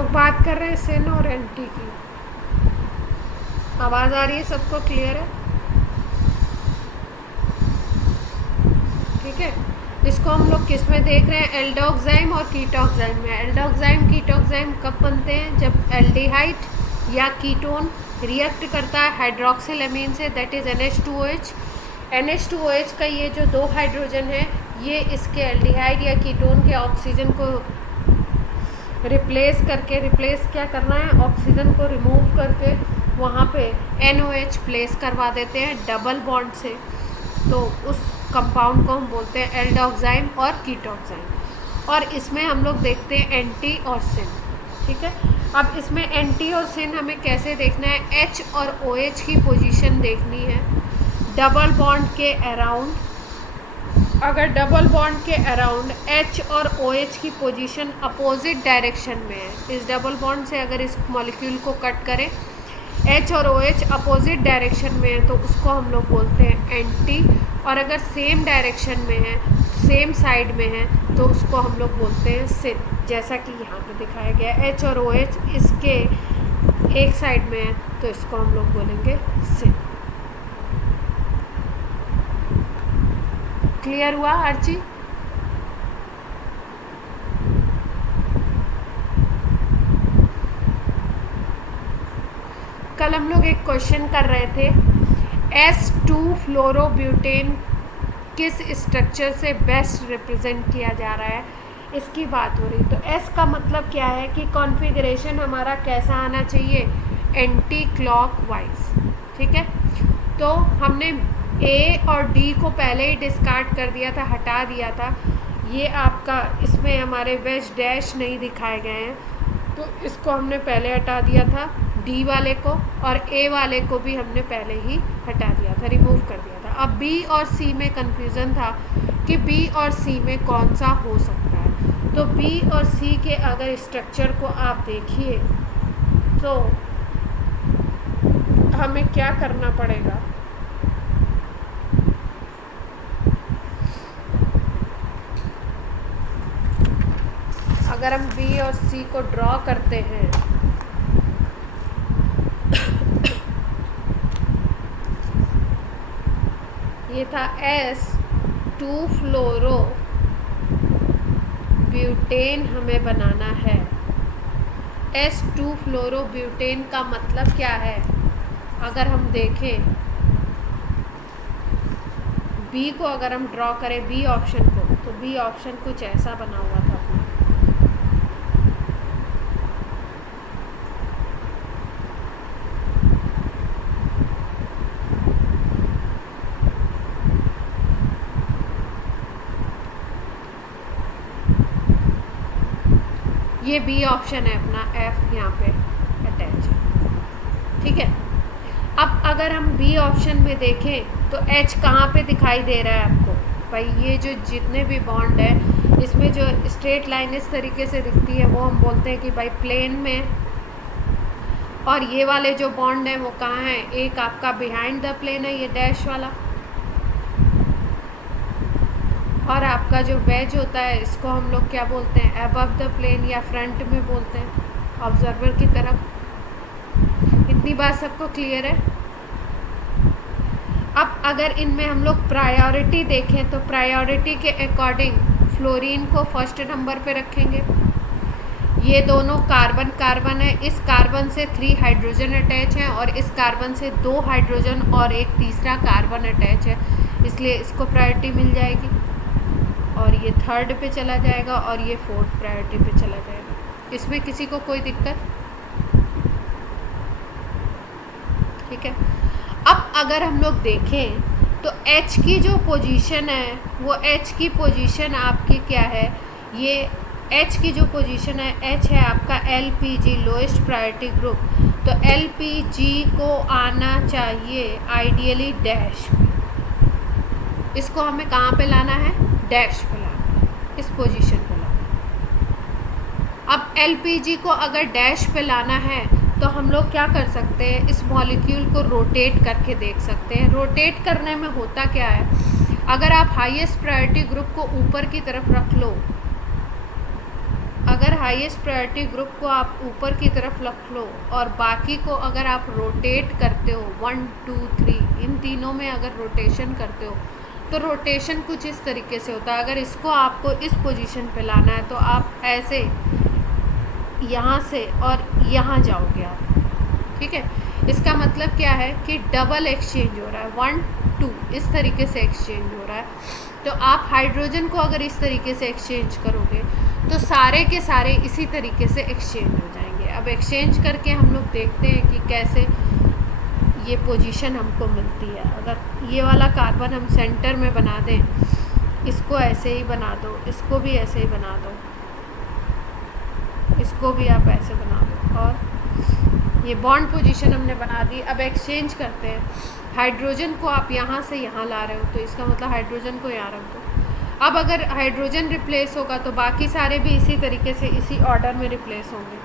लोग बात कर रहे हैं सिन और एंटी की। आवाज़ आ रही है? सबको क्लियर है? ठीक है। इसको हम लोग किस में देख रहे हैं? एल्डोक्साइम और कीटोक्साइम में। एल्डोक्साइम कीटोक्साइम कब बनते हैं? जब एल्डिहाइड या कीटोन रिएक्ट करता है हाइड्रोक्सिल अमीन से, दैट इज़ NH2OH। NH2OH का ये जो 2 हाइड्रोजन है, ये इसके एल्डिहाइड या कीटोन के ऑक्सीजन को रिप्लेस क्या करना है? ऑक्सीजन को रिमूव करके वहाँ पे NOH प्लेस करवा देते हैं डबल बॉन्ड से। तो उस कंपाउंड को हम बोलते हैं एल्डोक्साइम और कीटोक्साइम। और इसमें हम लोग देखते हैं एंटी और सिन। ठीक है। अब इसमें एंटी और सिन हमें कैसे देखना है? H और OH की पोजीशन देखनी है डबल बॉन्ड के अराउंड। अगर डबल बॉन्ड के अराउंड H और OH की पोजीशन अपोजिट डायरेक्शन में है, इस डबल बॉन्ड से अगर इस मॉलिक्यूल को कट करें, H और OH अपोजिट डायरेक्शन में है, तो उसको हम लोग बोलते हैं एंटी। और अगर सेम डायरेक्शन में है, सेम साइड में है, तो उसको हम लोग बोलते हैं सिन। जैसा कि यहाँ पे दिखाया गया है, H और OH इसके एक साइड में है, तो इसको हम लोग बोलेंगे सिन। क्लियर हुआ आर्ची? कल हम लोग एक क्वेश्चन कर रहे थे, S2 फ्लोरोब्यूटेन किस स्ट्रक्चर से बेस्ट रिप्रेजेंट किया जा रहा है, इसकी बात हो रही। तो S का मतलब क्या है कि कॉन्फ़िगरेशन हमारा कैसा आना चाहिए? Anti clockwise. ठीक है। तो हमने A और D को पहले ही डिस्कार्ड कर दिया था, हटा दिया था। ये आपका इसमें हमारे वेज डैश नहीं दिखाए गए हैं, तो इसको हमने पहले हटा दिया था D वाले को, और A वाले को भी हमने पहले ही हटा दिया था, रिमूव कर दिया था। अब B और C में कन्फ्यूज़न था कि B और C में कौन सा हो सकता है। तो B और C के अगर स्ट्रक्चर को आप देखिए तो हमें क्या करना पड़ेगा? अगर हम B और C को ड्रॉ करते हैं, ये था S2 फ्लोरो ब्यूटेन हमें बनाना है। S2 फ्लोरो ब्यूटेन का मतलब क्या है? अगर हम देखें B को, अगर हम ड्रॉ करें B ऑप्शन को, तो B ऑप्शन कुछ ऐसा बना हुआ था। ये B ऑप्शन है अपना, F यहाँ पे अटैच है। ठीक है। अब अगर हम B ऑप्शन में देखें तो H कहाँ पे दिखाई दे रहा है आपको? भाई ये जो जितने भी बॉन्ड है, इसमें जो स्ट्रेट लाइन इस तरीके से दिखती है, वो हम बोलते हैं कि भाई प्लेन में। और ये वाले जो बॉन्ड हैं वो कहाँ हैं? एक आपका बिहाइंड द प्लेन है, ये डैश वाला। और आपका जो वेज होता है, इसको हम लोग क्या बोलते हैं? अबव द प्लेन या फ्रंट में बोलते हैं, ऑब्जर्वर की तरफ। इतनी बात सबको क्लियर है? अब अगर इनमें हम लोग प्रायोरिटी देखें, तो प्रायोरिटी के अकॉर्डिंग फ्लोरीन को फर्स्ट नंबर पे रखेंगे। ये दोनों कार्बन कार्बन है, इस कार्बन से 3 हाइड्रोजन अटैच हैं, और इस कार्बन से 2 हाइड्रोजन और एक तीसरा कार्बन अटैच है, इसलिए इसको प्रायोरिटी मिल जाएगी। और ये थर्ड पे चला जाएगा, और ये फोर्थ प्रायोरिटी पे चला जाएगा। इसमें किसी को कोई दिक्कत? ठीक है। अब अगर हम लोग देखें तो H की जो पोजीशन है, वो H की पोजीशन आपकी क्या है? ये H की जो पोजीशन है, H है आपका LPG, लोएस्ट प्रायोरिटी ग्रुप। तो LPG को आना चाहिए आइडियली डैश पे। इसको हमें कहाँ पे लाना है? डैश पे लाना है, इस पोजीशन पे लाना है। अब LPG को अगर डैश पे लाना है, तो हम लोग क्या कर सकते हैं? इस मॉलिक्यूल को रोटेट करके देख सकते हैं। रोटेट करने में होता क्या है? अगर आप हाईएस्ट प्रायोरिटी ग्रुप को ऊपर की तरफ रख लो, अगर हाईएस्ट प्रायोरिटी ग्रुप को आप ऊपर की तरफ रख लो और बाकी को अगर आप रोटेट करते हो 1 2 3 इन तीनों में अगर रोटेशन करते हो तो रोटेशन कुछ इस तरीके से होता है। अगर इसको आपको इस पोजीशन पे लाना है तो आप ऐसे यहाँ से और यहाँ जाओगे आप, ठीक है। इसका मतलब क्या है कि डबल एक्सचेंज हो रहा है, 1 2 इस तरीके से एक्सचेंज हो रहा है। तो आप हाइड्रोजन को अगर इस तरीके से एक्सचेंज करोगे तो सारे के सारे इसी तरीके से एक्सचेंज हो जाएंगे। अब एक्सचेंज करके हम लोग देखते हैं कि कैसे ये पोजीशन हमको मिलती है। अगर ये वाला कार्बन हम सेंटर में बना दें, इसको ऐसे ही बना दो, इसको भी ऐसे ही बना दो, इसको भी आप ऐसे बना दो, और ये बॉन्ड पोजीशन हमने बना दी। अब एक्सचेंज करते हैं, हाइड्रोजन को आप यहाँ से यहाँ ला रहे हो तो इसका मतलब हाइड्रोजन को यहाँ रख दो। अब अगर हाइड्रोजन रिप्लेस होगा तो बाकी सारे भी इसी तरीके से इसी ऑर्डर में रिप्लेस होंगे।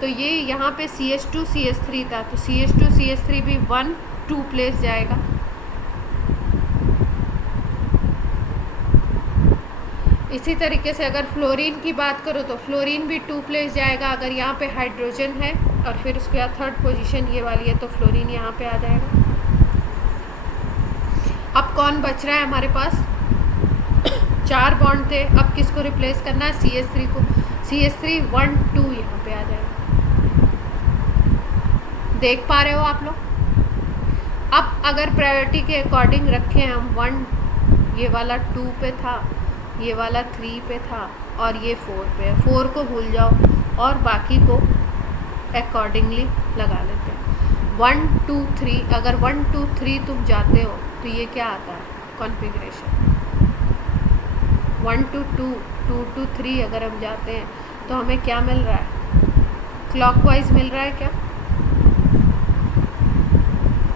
तो ये यहाँ पे CH2 CH3 था तो CH2 CH3 भी 1 2 प्लेस जाएगा। इसी तरीके से अगर फ्लोरीन की बात करो तो फ्लोरीन भी 2 प्लेस जाएगा। अगर यहाँ पे हाइड्रोजन है और फिर उसके बाद थर्ड पोजीशन ये वाली है तो फ्लोरीन यहाँ पे आ जाएगा। अब कौन बच रहा है हमारे पास? 4 बॉन्ड थे, अब किसको रिप्लेस करना है? CH3 को। CH3 1 2 यहाँ पे आ जाएगा। देख पा रहे हो आप लोग? अब अगर प्रायोरिटी के अकॉर्डिंग रखें हम 1 ये वाला 2 पे था, ये वाला 3 पे था और ये 4 पे है। 4 को भूल जाओ और बाकी को अकॉर्डिंगली लगा लेते हैं। 1 2 3 अगर 1 2 3 तुम जाते हो तो ये क्या आता है? कॉन्फ़िगरेशन 1 2 2 2 2 3 अगर हम जाते हैं तो हमें क्या मिल रहा है? क्लॉकवाइज मिल रहा है क्या?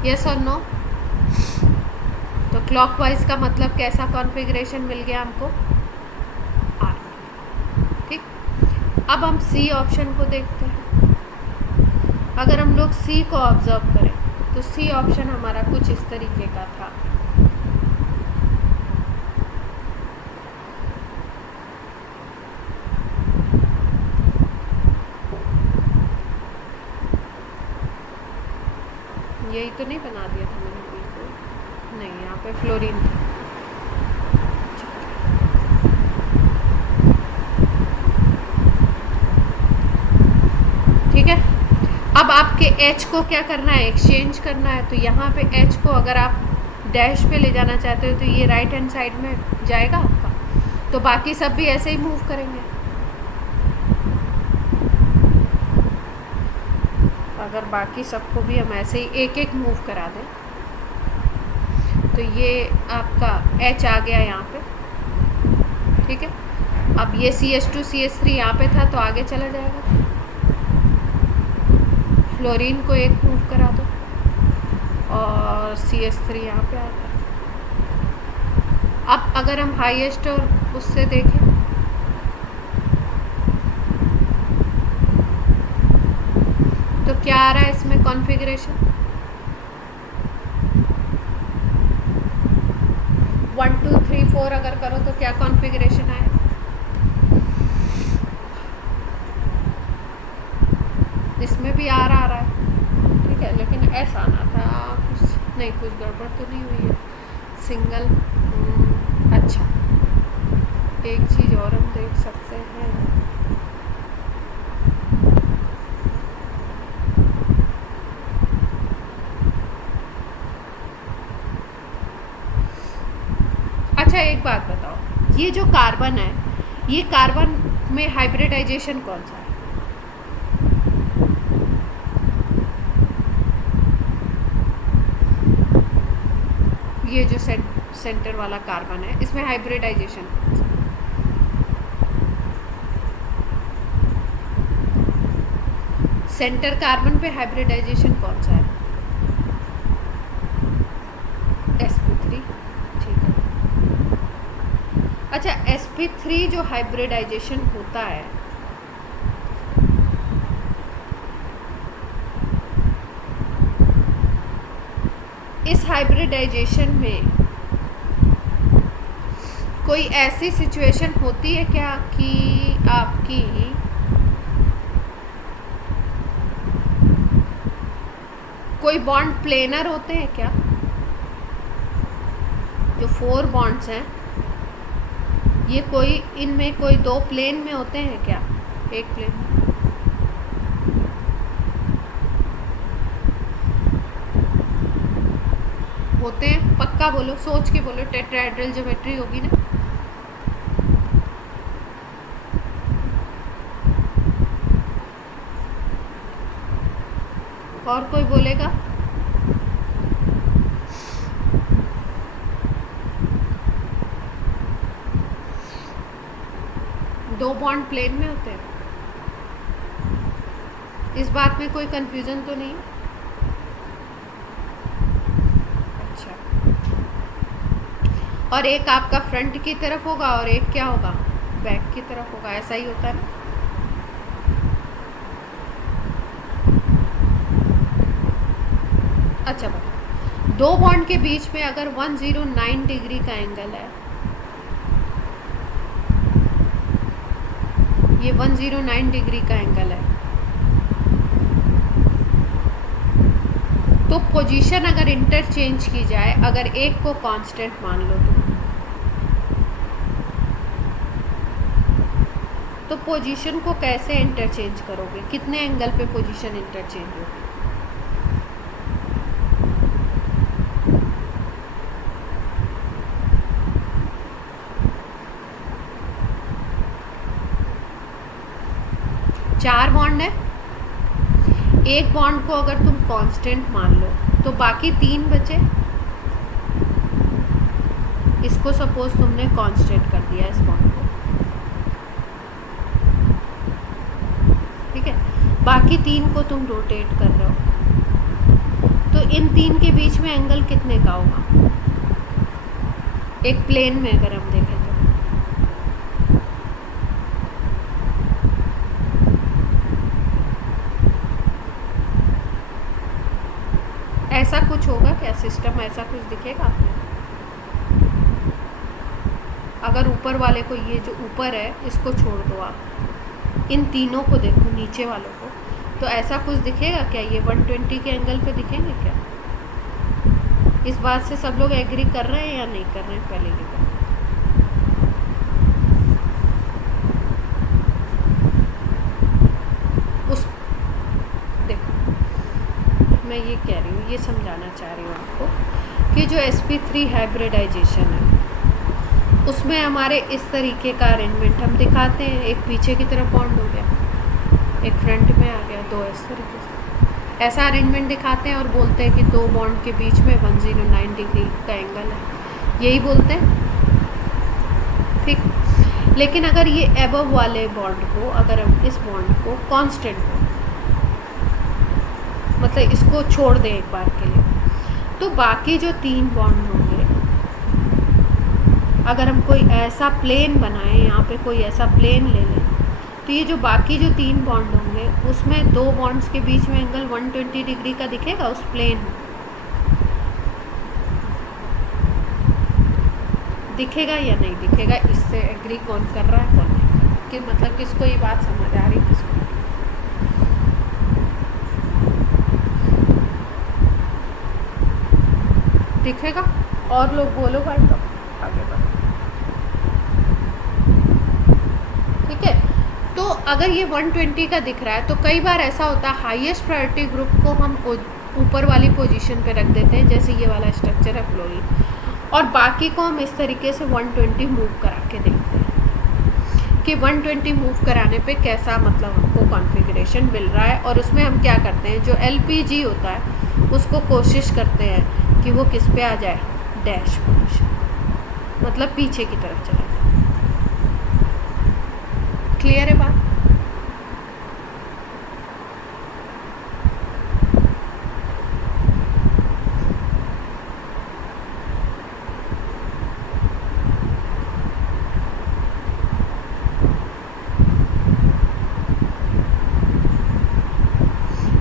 यस और नो? तो क्लॉकवाइज का मतलब कैसा कॉन्फ़िगरेशन मिल गया हमको? आर। ठीक। अब हम सी ऑप्शन को देखते हैं। अगर हम लोग सी को ऑब्जर्व करें तो सी ऑप्शन हमारा कुछ इस तरीके का था। यही तो नहीं बना दिया था मैंने बिल्कुल? नहीं, यहाँ पे फ्लोरीन था। ठीक है। अब आपके H को क्या करना है? एक्सचेंज करना है। तो यहाँ पे H को अगर आप डैश पे ले जाना चाहते हो तो ये राइट हैंड साइड में जाएगा आपका, तो बाकी सब भी ऐसे ही मूव करेंगे। अगर बाकी सबको भी हम ऐसे ही एक एक मूव करा दें तो ये आपका H आ गया यहाँ पे, ठीक है। अब ये CH2 CH3 यहाँ पे था तो आगे चला जाएगा। फ्लोरीन को एक मूव करा दो और CH3 यहाँ पे आ गया। अब अगर हम हाईएस्ट और उससे देखें तो क्या आ रहा है इसमें कॉन्फ़िगरेशन? 1 2 3 4 अगर करो तो क्या कॉन्फ़िगरेशन आए? इसमें भी आर आ रहा है, ठीक है, लेकिन ऐसा आना था कुछ नहीं, कुछ गड़बड़ तो नहीं हुई है। सिंगल अच्छा, एक चीज़ और हम देख सकते हैं। अच्छा एक बात बताओ, ये जो कार्बन है, ये कार्बन में हाइब्रिडाइजेशन कौन सा है? ये जो सेंटर वाला कार्बन है इसमें हाइब्रिडाइजेशन कौन सा है? सेंटर कार्बन पे हाइब्रिडाइजेशन कौन सा है? sp3, ठीक है। अच्छा, sp3 जो हाइब्रिडाइजेशन होता है इस हाइब्रिडाइजेशन में कोई ऐसी सिचुएशन होती है क्या कि आपकी कोई बॉन्ड प्लेनर होते हैं क्या? जो 4 बॉन्ड्स हैं ये कोई इनमें कोई 2 प्लेन में होते हैं क्या? एक प्लेन होते हैं? पक्का बोलो, सोच के बोलो। टेट्राहेड्रल ज्योमेट्री होगी ना? और कोई बोलेगा? दो बॉन्ड प्लेन में होते हैं। इस बात में कोई कंफ्यूजन तो नहीं? अच्छा, और एक आपका फ्रंट की तरफ होगा और एक क्या होगा? बैक की तरफ होगा। ऐसा ही होता है ना? अच्छा बताओ, दो बॉन्ड के बीच में अगर 109 डिग्री का एंगल है, ये 109 डिग्री का एंगल है, तो पोजीशन अगर इंटरचेंज की जाए, अगर एक को कांस्टेंट मान लो तो पोजीशन को कैसे इंटरचेंज करोगे? कितने एंगल पे पोजीशन इंटरचेंज होगी? चार बॉन्ड है, एक बॉन्ड को अगर तुम कांस्टेंट मान लो तो बाकी 3 बचे। इसको सपोज तुमने कांस्टेंट कर दिया इस बॉन्ड को, ठीक है? बाकी 3 को तुम रोटेट कर रहे हो, तो इन 3 के बीच में एंगल कितने का होगा? एक प्लेन में अगर हम देखें तो ऐसा कुछ होगा क्या? सिस्टम ऐसा कुछ दिखेगा आपने? अगर ऊपर वाले को, ये जो ऊपर है इसको छोड़ दो, आप इन तीनों को देखो, नीचे वालों को, तो ऐसा कुछ दिखेगा क्या? ये 120 के एंगल पे दिखेंगे क्या? इस बात से सब लोग एग्री कर रहे हैं या नहीं कर रहे हैं? पहले की बात, उस देखो मैं ये कह रही हूँ, ये समझाना चाह रही हूँ आपको कि जो sp3 हाइब्रिडाइजेशन है उसमें हमारे इस तरीके का अरेंजमेंट हम दिखाते हैं। एक पीछे की तरफ बॉन्ड हो गया, एक फ्रंट में आ गया, दो इस तरीके से ऐसा अरेंजमेंट दिखाते हैं और बोलते हैं कि दो बॉन्ड के बीच में 109 डिग्री का एंगल है, यही बोलते हैं, ठीक? लेकिन अगर ये एबव वाले बॉन्ड को, अगर हम इस बॉन्ड को कांस्टेंट को, मतलब इसको छोड़ दें एक बार के लिए, तो बाकी जो 3 बॉन्ड होंगे, अगर हम कोई ऐसा प्लेन बनाएं, यहाँ पे कोई ऐसा प्लेन ले लें, तो ये जो बाकी जो 3 बॉन्ड होंगे उसमें 2 बॉन्ड्स के बीच में एंगल 120 डिग्री का दिखेगा उस प्लेन में? दिखेगा या नहीं दिखेगा? इससे एग्री कौन कर रहा है, कौन नहीं कर रहा है? कि मतलब किसको ये बात समझ आ रही है, किसको? दिखेगा? और लोग बोलो भाई, तो आगे बढ़ो, ठीक है? तो अगर ये 120 का दिख रहा है तो कई बार ऐसा होता है हाईएस्ट प्रायोरिटी ग्रुप को हम ऊपर वाली पोजीशन पे रख देते हैं, जैसे ये वाला स्ट्रक्चर है फ्लोरीन, और बाकी को हम इस तरीके से 120 मूव करा के देखते हैं कि 120 मूव कराने पे कैसा मतलब हमको कॉन्फ़िगरेशन मिल रहा है। और उसमें हम क्या करते हैं, जो LPG होता है उसको कोशिश करते हैं कि वो किस पे आ जाए, डैश पोजीशन, मतलब पीछे की तरफ चला जाए। क्लियर है बात?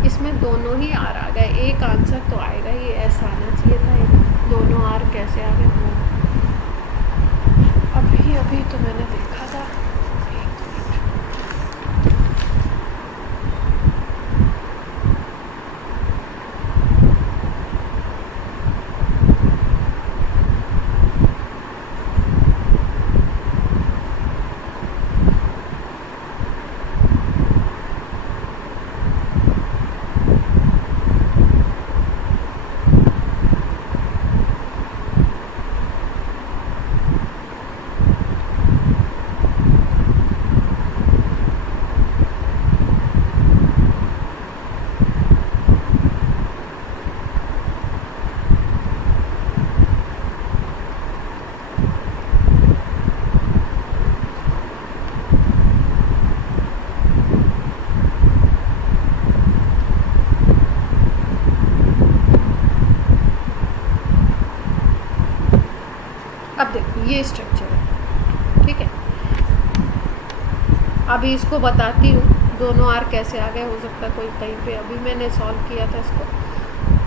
इसमें दोनों ही आर आ गए, एक आंसर तो आएगा, ये ऐसा आना चाहिए था। दोनों आर कैसे आ गए? अभी तो मैंने देखा था, ये स्ट्रक्चर है, ठीक है। अभी इसको बताती हूँ दोनों आर कैसे आ गए। हो सकता है कोई कहीं पे अभी मैंने सॉल्व किया था इसको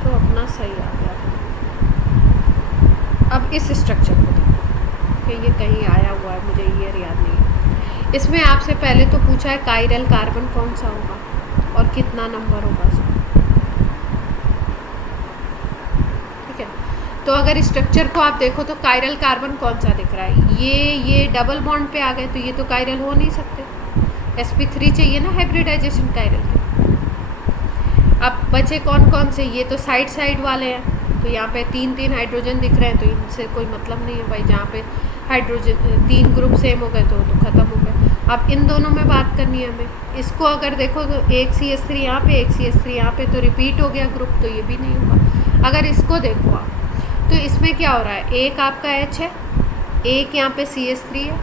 तो अपना सही आ गया था। अब इस स्ट्रक्चर को देखो कि ये कहीं आया हुआ है, मुझे ईयर याद नहीं है। इसमें आपसे पहले तो पूछा है कायरल कार्बन कौन सा होगा और कितना नंबर होगा इसका, ठीक है। तो अगर स्ट्रक्चर को आप देखो तो कायरल कार्बन कौन सा दिख रहा है, ये डबल बॉन्ड पे आ गए तो ये तो कायरल हो नहीं सकते, sp3 चाहिए ना हाइब्रिडाइजेशन कायरल के। अब बचे कौन कौन से, ये तो साइड वाले हैं तो यहाँ पे 3 हाइड्रोजन दिख रहे हैं तो इनसे कोई मतलब नहीं है भाई। जहाँ पे हाइड्रोजन 3 ग्रुप सेम हो गए तो ख़त्म हो गए। अब इन दोनों में बात करनी है हमें। इसको अगर देखो तो एक CH3 यहाँ पे, एक CH3 यहाँ पे, तो रिपीट हो गया ग्रुप, तो ये भी नहीं होगा। अगर इसको देखो आप तो इसमें क्या हो रहा है, एक आपका H है, एक यहाँ पे CH3 है,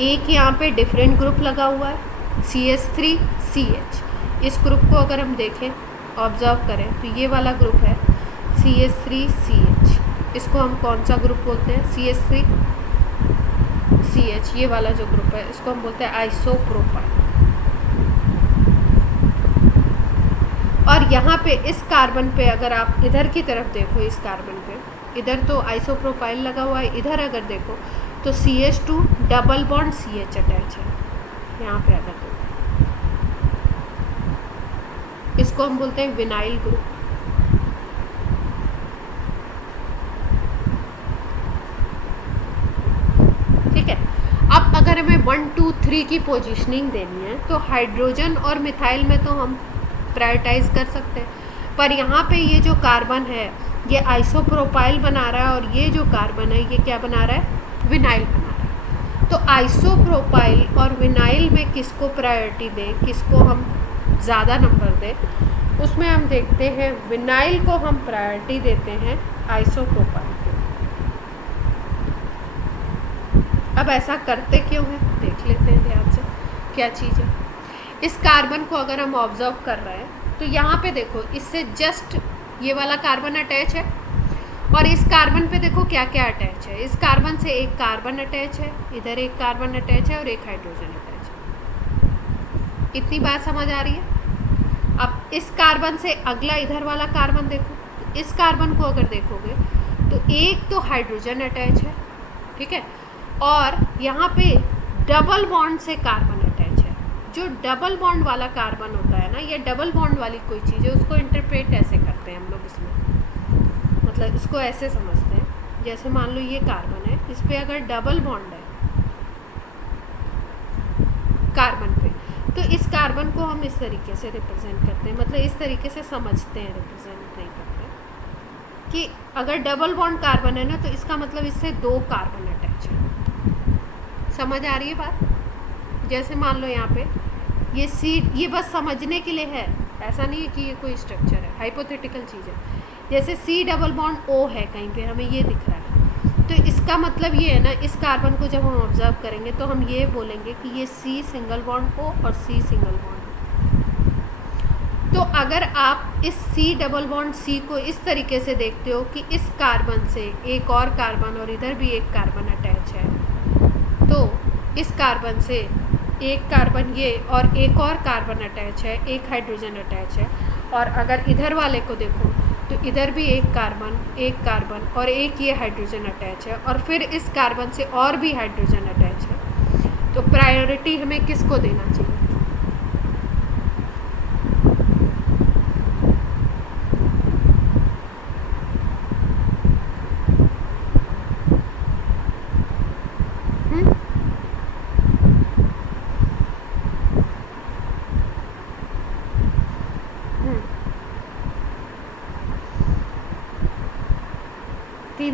एक यहाँ पे डिफरेंट ग्रुप लगा हुआ है CH3CH। इस ग्रुप को अगर हम देखें, ऑब्जर्व करें तो ये वाला ग्रुप है CH3CH। इसको हम कौन सा ग्रुप बोलते हैं, CH3CH। ये वाला जो ग्रुप है इसको हम बोलते हैं आइसोप्रोपाइल। और यहाँ पे इस कार्बन पे अगर आप इधर की तरफ देखो, इस कार्बन पे इधर तो आइसोप्रोपाइल लगा हुआ है, इधर अगर देखो तो CH2 double bond CH attach है यहाँ पे अगर देखो। इसको हम बोलते हैं विनाइल ग्रुप। ठीक है। अब अगर हमें 1 2 3 की पोजीशनिंग देनी है तो हाइड्रोजन और मिथाइल में तो हम प्रायोरिटाइज कर सकते हैं, पर यहाँ पे ये जो कार्बन है ये आइसोप्रोपाइल बना रहा है और ये जो कार्बन है ये क्या बना रहा है, विनाइल बना रहा है। तो आइसोप्रोपाइल और विनाइल में किसको प्रायोरिटी दें, किसको हम ज़्यादा नंबर दें, उसमें हम देखते हैं विनाइल को हम प्रायोरिटी देते हैं आइसोप्रोपाइल को। अब ऐसा करते क्यों है देख लेते हैं ध्यान से क्या चीज़ है। इस कार्बन को अगर हम ऑब्जर्व कर रहे हैं तो यहाँ पे देखो इससे जस्ट ये वाला कार्बन अटैच है और इस कार्बन पे देखो क्या क्या अटैच है। इस कार्बन से एक कार्बन अटैच है, इधर एक कार्बन अटैच है और एक हाइड्रोजन अटैच है। इतनी बात समझ आ रही है। अब इस कार्बन से अगला इधर वाला कार्बन देखो, तो इस कार्बन को अगर देखोगे तो एक तो हाइड्रोजन अटैच है, ठीक है, और यहाँ पे डबल बॉन्ड से कार्बन अटैच है। जो डबल बॉन्ड वाला कार्बन होता है ना, ये डबल बॉन्ड वाली कोई चीज़ है, उसको इंटरप्रेट ऐसे करते हैं हम लोग इसमें, मतलब इसको ऐसे समझते हैं जैसे मान लो ये कार्बन है, इस पर अगर डबल बॉन्ड है कार्बन पे तो इस कार्बन को हम इस तरीके से रिप्रेजेंट करते हैं, मतलब इस तरीके से समझते हैं, रिप्रेजेंट नहीं करते, कि अगर डबल बॉन्ड कार्बन है ना तो इसका मतलब इससे 2 कार्बन अटैच है। समझ आ रही है बात। जैसे मान लो यहाँ पे ये C, ये बस समझने के लिए है, ऐसा नहीं है कि ये कोई स्ट्रक्चर है, हाइपोथेटिकल चीज़ है। जैसे C डबल बॉन्ड O है कहीं पे, हमें ये दिख रहा है, तो इसका मतलब ये है ना, इस कार्बन को जब हम ऑब्जर्व करेंगे तो हम ये बोलेंगे कि ये C सिंगल बॉन्ड O और C सिंगल बॉन्ड O। तो अगर आप इस C डबल बॉन्ड C को इस तरीके से देखते हो कि इस कार्बन से एक और कार्बन और इधर भी एक कार्बन अटैच है, तो इस कार्बन से एक कार्बन ये और एक और कार्बन अटैच है, एक हाइड्रोजन अटैच है, और अगर इधर वाले को देखो तो इधर भी एक कार्बन और एक ये हाइड्रोजन अटैच है, और फिर इस कार्बन से और भी हाइड्रोजन अटैच है। तो प्रायोरिटी हमें किसको देना चाहिए?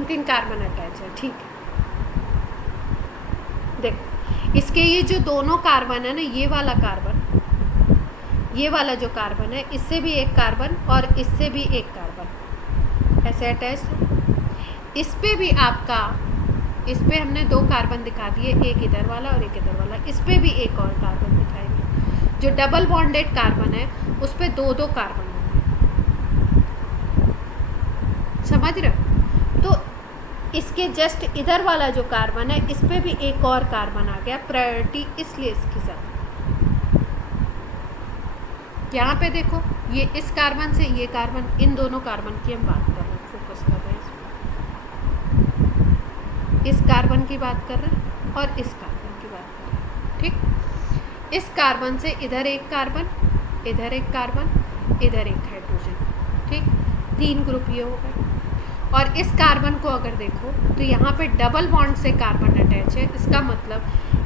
तीन कार्बन अटैच है, ठीक है। देखो इसके ये जो दोनों कार्बन है ना, ये वाला कार्बन, ये वाला जो कार्बन है, इससे भी एक कार्बन और इससे भी एक कार्बन ऐसे अटैच है। इस पे भी आपका, इस पे हमने 2 कार्बन दिखा दिए, एक इधर वाला और एक इधर वाला। इस पे भी एक और कार्बन दिखाएंगे। जो डबल बॉन्डेड कार्बन है उस पे 2 कार्बन होंगे। समझ रहे हो? तो इसके जस्ट इधर वाला जो कार्बन है इस पे भी एक और कार्बन आ गया, प्रायोरिटी इसलिए इसकी ज़्यादा। यहाँ पे देखो ये इस कार्बन से ये कार्बन, इन दोनों कार्बन की हम बात कर रहे हैं, फोकस कर रहे हैं इस कार्बन की बात कर रहे हैं और इस कार्बन की बात कर रहे हैं। ठीक, इस कार्बन से इधर एक कार्बन, इधर एक कार्बन, इधर एक हाइड्रोजन। ठीक, 3 ग्रुप ये हो गए। और इस कार्बन को अगर देखो तो यहाँ पे डबल बॉन्ड से कार्बन अटैच है, इसका मतलब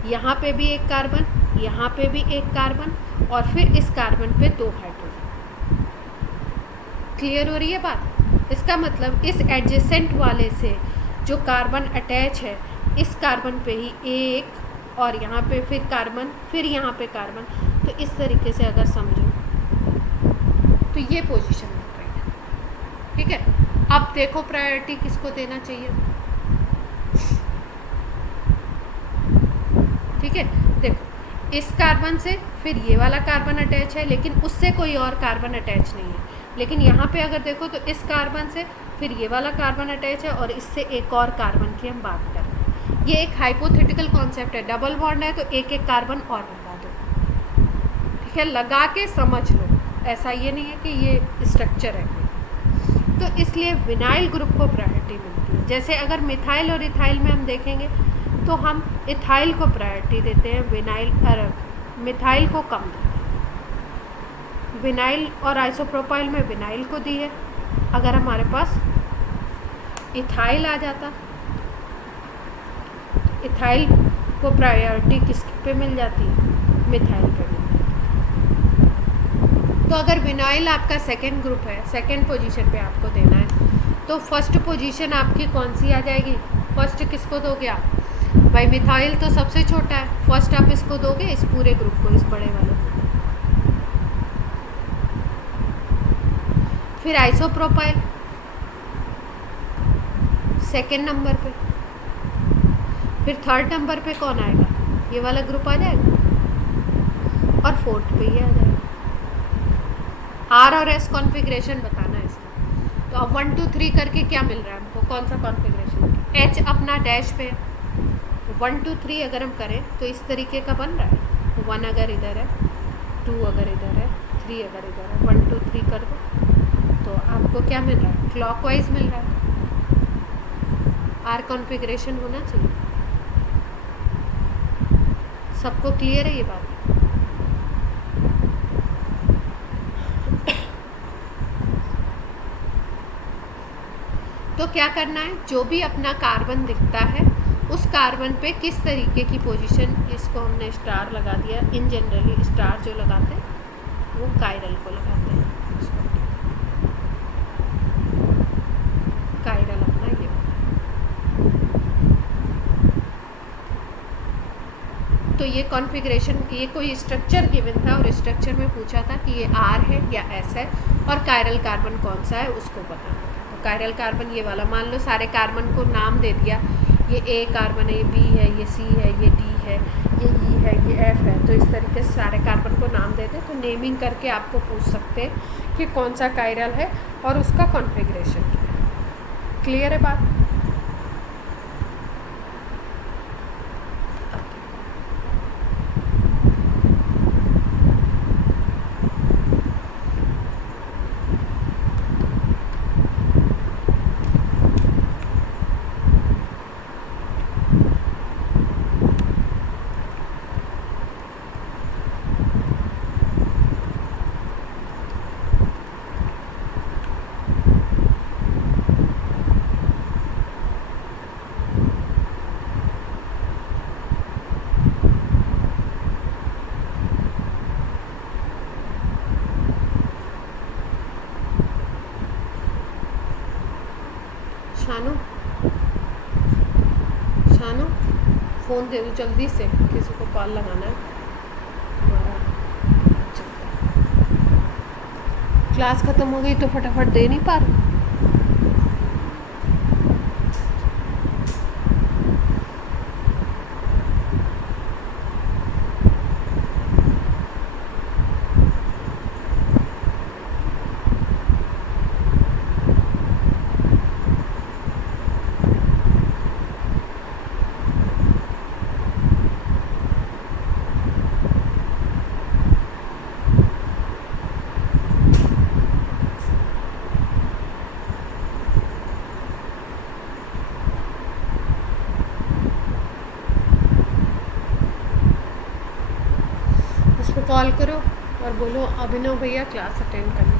यहाँ पे भी एक कार्बन, यहाँ पे भी एक कार्बन और फिर इस कार्बन पे 2 हाइड्रोजन। क्लियर हो रही है बात? इसका मतलब इस एडजेसेंट वाले से जो कार्बन अटैच है इस कार्बन पे ही एक, और यहाँ पे फिर कार्बन, फिर यहाँ पे कार्बन। तो इस तरीके से अगर समझो तो ये पोजीशन बन रही है। ठीक है, अब देखो प्रायोरिटी किसको देना चाहिए। ठीक है, देखो इस कार्बन से फिर ये वाला कार्बन अटैच है, लेकिन उससे कोई और कार्बन अटैच नहीं है। लेकिन यहाँ पे अगर देखो तो इस कार्बन से फिर ये वाला कार्बन अटैच है और इससे एक और कार्बन की हम बात कर रहे हैं। ये एक हाइपोथेटिकल कॉन्सेप्ट है, डबल बॉन्ड है तो एक एक कार्बन और लगा दो। ठीक है, लगा के समझ लो, ऐसा ये नहीं है कि ये स्ट्रक्चर है। तो इसलिए विनाइल ग्रुप को प्रायोरिटी मिलती है। जैसे अगर मिथाइल और इथाइल में हम देखेंगे तो हम इथाइल को प्रायोरिटी देते हैं, मिथाइल को कम देते हैं। विनाइल और आइसोप्रोपाइल में विनाइल को दी है। अगर हमारे पास इथाइल आ जाता, इथाइल को प्रायोरिटी किस पे मिल जाती है? मिथाइल पे मिल जाती है। तो अगर विनाइल आपका सेकेंड ग्रुप है, सेकेंड पोजीशन पे आपको देना है, तो फर्स्ट पोजीशन आपकी कौन सी आ जाएगी? फर्स्ट किसको दोगे आप? भाई मिथाइल तो सबसे छोटा है, फर्स्ट आप इसको दोगे, इस पूरे ग्रुप को, इस बड़े वाले को। फिर आइसोप्रोपाइल सेकेंड नंबर पे, फिर थर्ड नंबर पे कौन आएगा? ये वाला ग्रुप आ जाएगा, और फोर्थ पे ये आ जाएगा। आर और एस कॉन्फ़िगरेशन बताना है इसका। तो अब 1 2 3 करके क्या मिल रहा है हमको? कौन सा कॉन्फ़िगरेशन? एच अपना डैश पे, 1 2 3 अगर हम करें तो इस तरीके का बन रहा है। 1 अगर इधर है, 2 अगर इधर है, 3 अगर इधर है, 1 2 3 कर दो तो आपको क्या मिल रहा है? क्लॉकवाइज मिल रहा है। आर कॉन्फ़िगरेशन होना चाहिए। सबको क्लियर है ये बात? तो क्या करना है, जो भी अपना कार्बन दिखता है उस कार्बन पे किस तरीके की पोजीशन, इसको हमने स्टार लगा दिया। इन जनरली स्टार जो लगाते हैं वो कायरल को लगाते हैं। कायरल अपना ये। तो ये कॉन्फ़िगरेशन, ये कोई स्ट्रक्चर गिवन था और स्ट्रक्चर में पूछा था कि ये आर है या एस है और कायरल कार्बन कौन सा है उसको बताना था। तो कायरल कार्बन ये वाला, मान लो सारे कार्बन को नाम दे दिया, ये ए कार्बन है, ये बी है, ये सी है, ये डी है, ये ई है, ये एफ है। तो इस तरीके से सारे कार्बन को नाम देते, तो नेमिंग करके आपको पूछ सकते हैं कि कौन सा कायरल है और उसका कॉन्फ़िगरेशन क्या है। क्लियर है बात? शानू, शानू फ़ोन दे दो जल्दी से, किसी को कॉल लगाना है। तुम्हारा क्लास ख़त्म हो गई तो फटाफट दे नहीं पा रहे। कॉल करो और बोलो अभिनव भैया क्लास अटेंड करना।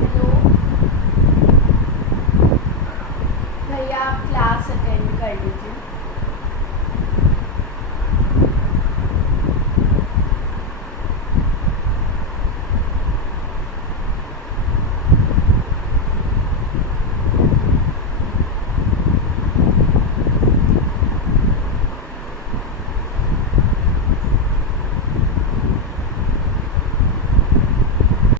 हेलो भैया, आप क्लास अटेंड कर लीजिए।